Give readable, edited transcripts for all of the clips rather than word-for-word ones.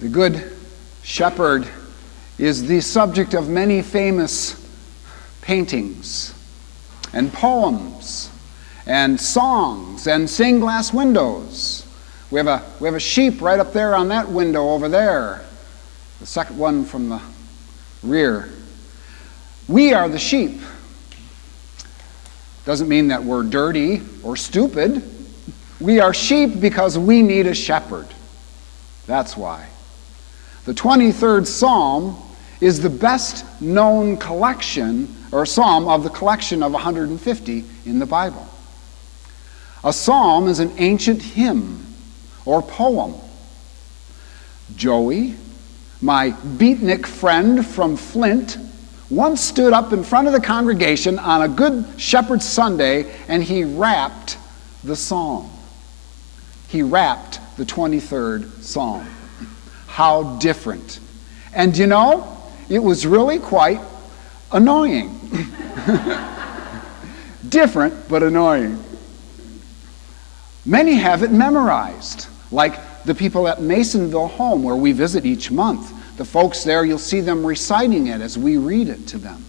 The Good Shepherd is the subject of many famous paintings and poems and songs and stained glass windows. We have a sheep right up there on that window over there, the second one from the rear. We are the sheep. Doesn't mean that we're dirty or stupid. We are sheep because we need a shepherd. That's why. The 23rd Psalm is the best known collection or psalm of the collection of 150 in the Bible. A psalm is an ancient hymn or poem. Joey, my beatnik friend from Flint, once stood up in front of the congregation on a Good Shepherd Sunday and he rapped the psalm. He rapped the 23rd Psalm. How different. And you know, it was really quite annoying. Different, but annoying. Many have it memorized, like the people at Masonville Home, where we visit each month. The folks there, you'll see them reciting it as we read it to them.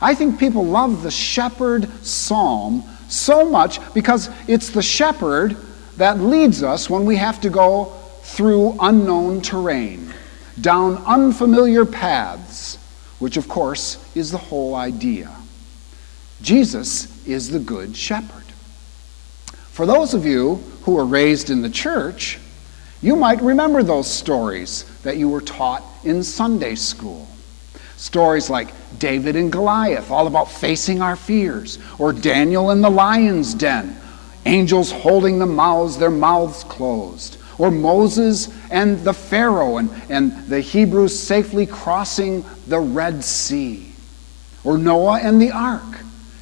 I think people love the shepherd psalm so much because it's the shepherd that leads us when we have to go through unknown terrain, down unfamiliar paths, which of course is the whole idea. Jesus is the Good Shepherd. For those of you who were raised in the church, you might remember those stories that you were taught in Sunday school. Stories like David and Goliath, all about facing our fears, or Daniel in the lion's den, angels holding their mouths closed, or Moses and the Pharaoh and the Hebrews safely crossing the Red Sea, or Noah and the ark,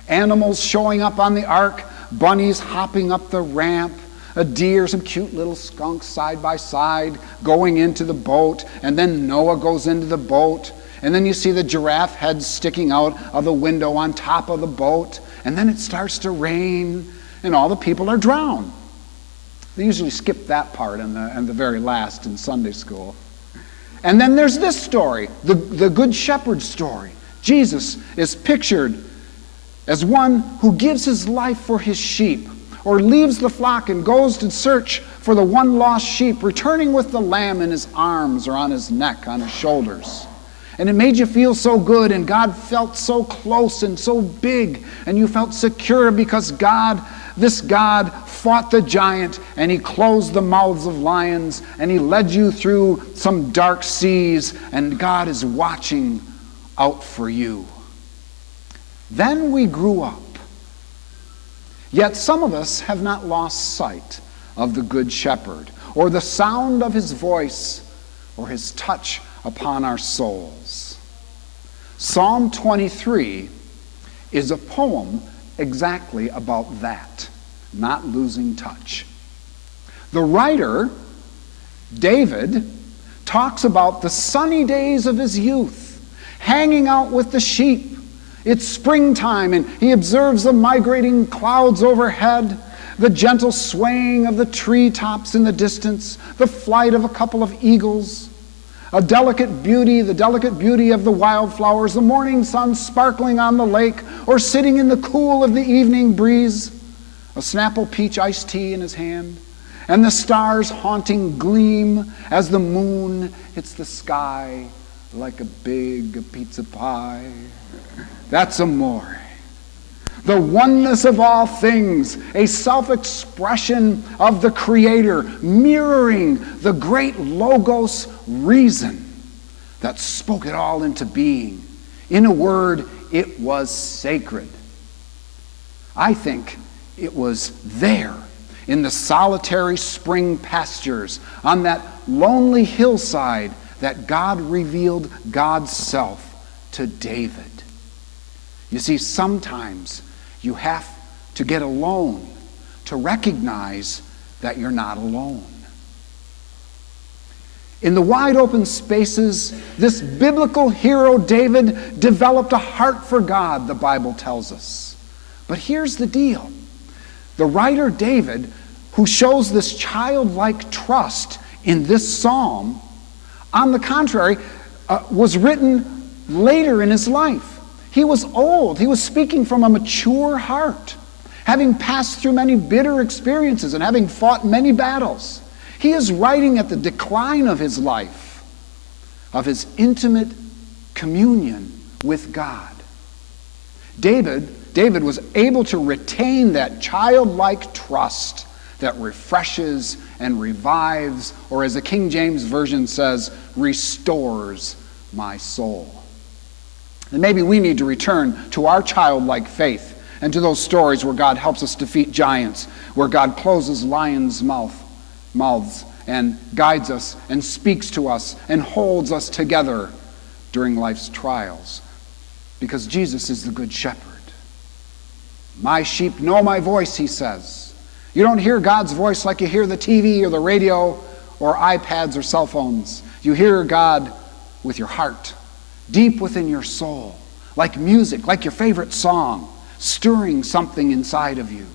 animals showing up on the ark, bunnies hopping up the ramp, a deer, some cute little skunks side by side going into the boat, and then Noah goes into the boat, and then you see the giraffe head sticking out of the window on top of the boat, and then it starts to rain, and all the people are drowned. They usually skip that part and the very last in Sunday school. And then there's this story, the Good Shepherd story. Jesus is pictured as one who gives his life for his sheep, or leaves the flock and goes to search for the one lost sheep, returning with the lamb in his arms or on his neck, on his shoulders. And it made you feel so good, and God felt so close and so big, and you felt secure because this God fought the giant, and he closed the mouths of lions, and he led you through some dark seas, and God is watching out for you. Then we grew up. Yet some of us have not lost sight of the Good Shepherd, or the sound of his voice, or his touch upon our souls. Psalm 23 is a poem exactly about that, not losing touch. The writer, David, talks about the sunny days of his youth, hanging out with the sheep. It's springtime, and he observes the migrating clouds overhead, the gentle swaying of the treetops in the distance, the flight of a couple of eagles, the delicate beauty of the wildflowers, the morning sun sparkling on the lake, or sitting in the cool of the evening breeze, a Snapple peach iced tea in his hand, and the stars' haunting gleam as the moon hits the sky like a big pizza pie. That's amore. The oneness of all things, a self-expression of the Creator, mirroring the great Logos reason that spoke it all into being. In a word, it was sacred. I think it was there in the solitary spring pastures on that lonely hillside that God revealed God's self to David. You see, sometimes you have to get alone to recognize that you're not alone. In the wide open spaces, this biblical hero David developed a heart for God, the Bible tells us. But here's the deal. The writer David, who shows this childlike trust in this psalm, on the contrary, was written later in his life. He was old. He was speaking from a mature heart, having passed through many bitter experiences and having fought many battles. He is writing at the decline of his life, of his intimate communion with God. David was able to retain that childlike trust that refreshes and revives, or as the King James Version says, restores my soul. And maybe we need to return to our childlike faith and to those stories where God helps us defeat giants, where God closes lions' mouths and guides us and speaks to us and holds us together during life's trials. Because Jesus is the good shepherd. My sheep know my voice, he says. You don't hear God's voice like you hear the TV or the radio or iPads or cell phones. You hear God with your heart, deep within your soul, like music, like your favorite song, stirring something inside of you.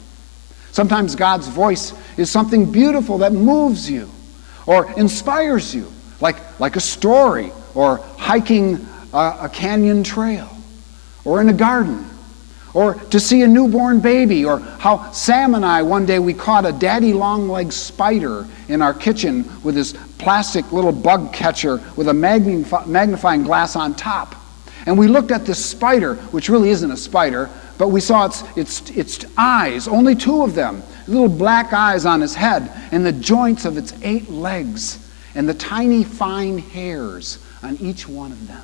Sometimes God's voice is something beautiful that moves you or inspires you, like a story or hiking a canyon trail or in a garden, or to see a newborn baby, or how Sam and I, one day we caught a daddy long-legged spider in our kitchen with his plastic little bug catcher with a magnifying glass on top. And we looked at this spider, which really isn't a spider, but we saw its eyes, only 2 of them, little black eyes on his head, and the joints of its 8 legs, and the tiny fine hairs on each one of them.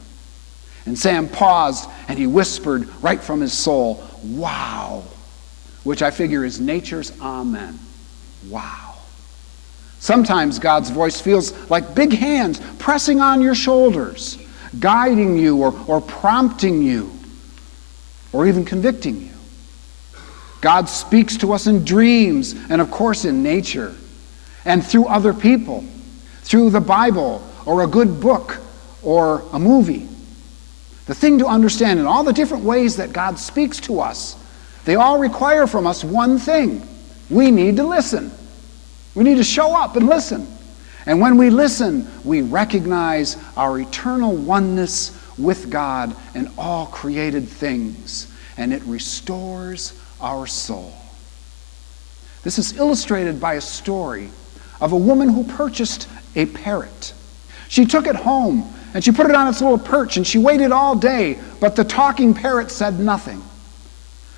And Sam paused and he whispered right from his soul, "Wow," which I figure is nature's amen. Wow. Sometimes God's voice feels like big hands pressing on your shoulders, guiding you or prompting you, or even convicting you. God speaks to us in dreams and, of course, in nature, and through other people, through the Bible or a good book or a movie. The thing to understand in all the different ways that God speaks to us, they all require from us one thing. We need to listen. We need to show up and listen. And when we listen, we recognize our eternal oneness with God and all created things, and it restores our soul. This is illustrated by a story of a woman who purchased a parrot. She took it home and she put it on its little perch and she waited all day, but the talking parrot said nothing.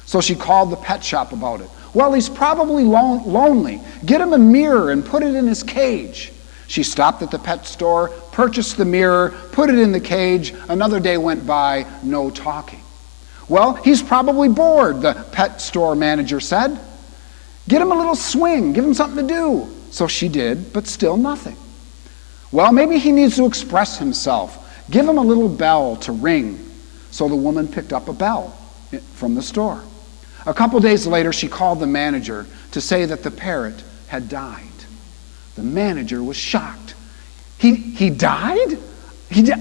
So she called the pet shop about it. Well, he's probably lonely. Get him a mirror and put it in his cage. She stopped at the pet store, purchased the mirror, put it in the cage. Another day went by, no talking. Well, he's probably bored, the pet store manager said. Get him a little swing, give him something to do. So she did, but still nothing. Well, maybe he needs to express himself. Give him a little bell to ring. So the woman picked up a bell from the store. A couple days later, she called the manager to say that the parrot had died. The manager was shocked. He died?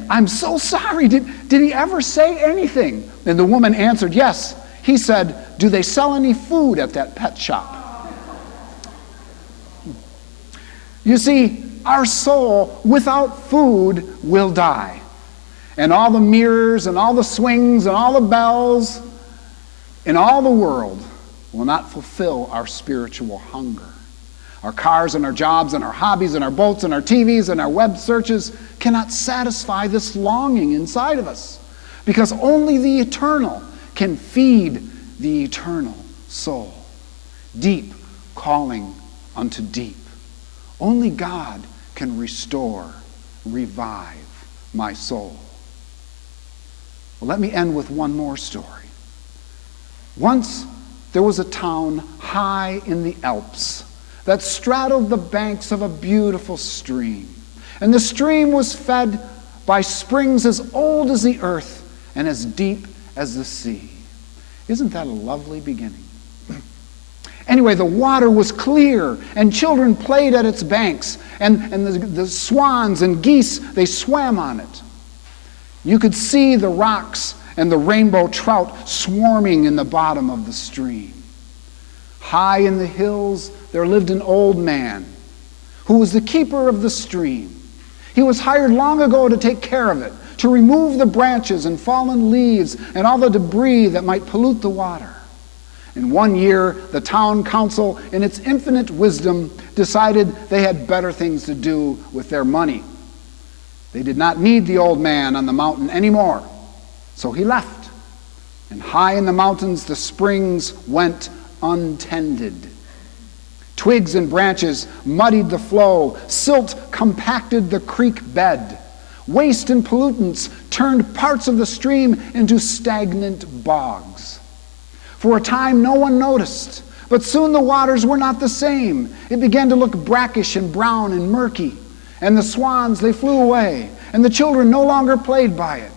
I'm so sorry. Did he ever say anything? And the woman answered, yes. He said, do they sell any food at that pet shop? You see, our soul without food will die. And all the mirrors and all the swings and all the bells in all the world will not fulfill our spiritual hunger. Our cars and our jobs and our hobbies and our boats and our TVs and our web searches cannot satisfy this longing inside of us, because only the eternal can feed the eternal soul. Deep calling unto deep. Only God can restore, revive my soul. Well, let me end with one more story. Once there was a town high in the Alps that straddled the banks of a beautiful stream. And the stream was fed by springs as old as the earth and as deep as the sea. Isn't that a lovely beginning? Anyway, the water was clear, and children played at its banks, and the swans and geese, they swam on it. You could see the rocks and the rainbow trout swarming in the bottom of the stream. High in the hills, there lived an old man who was the keeper of the stream. He was hired long ago to take care of it, to remove the branches and fallen leaves and all the debris that might pollute the water. In one year, the town council, in its infinite wisdom, decided they had better things to do with their money. They did not need the old man on the mountain anymore, so he left. And high in the mountains, the springs went untended. Twigs and branches muddied the flow. Silt compacted the creek bed. Waste and pollutants turned parts of the stream into stagnant bogs. For a time, no one noticed, but soon the waters were not the same. It began to look brackish and brown and murky, and the swans, they flew away, and the children no longer played by it.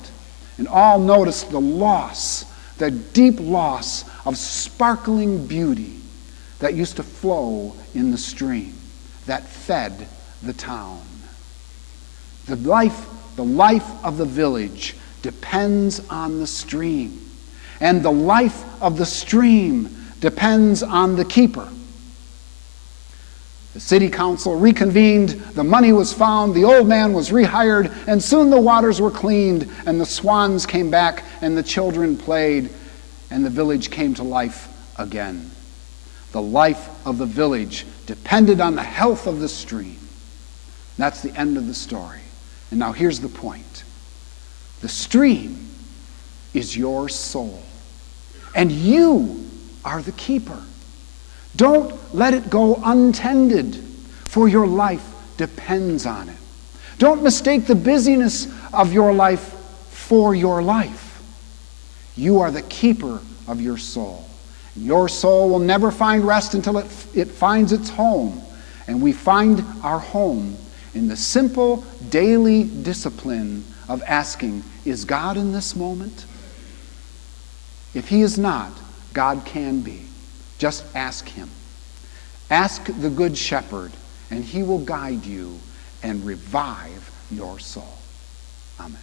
And all noticed the loss, the deep loss of sparkling beauty that used to flow in the stream that fed the town. The life of the village depends on the stream, and the life of the stream depends on the keeper. The city council reconvened, the money was found, the old man was rehired, and soon the waters were cleaned, and the swans came back, and the children played, and the village came to life again. The life of the village depended on the health of the stream. That's the end of the story. And now here's the point. The stream is your soul, and you are the keeper. Don't let it go untended, for your life depends on it. Don't mistake the busyness of your life for your life. You are the keeper of your soul. Your soul will never find rest until it finds its home. And we find our home in the simple daily discipline of asking, is God in this moment? If he is not, God can be. Just ask him. Ask the Good Shepherd, and he will guide you and revive your soul. Amen.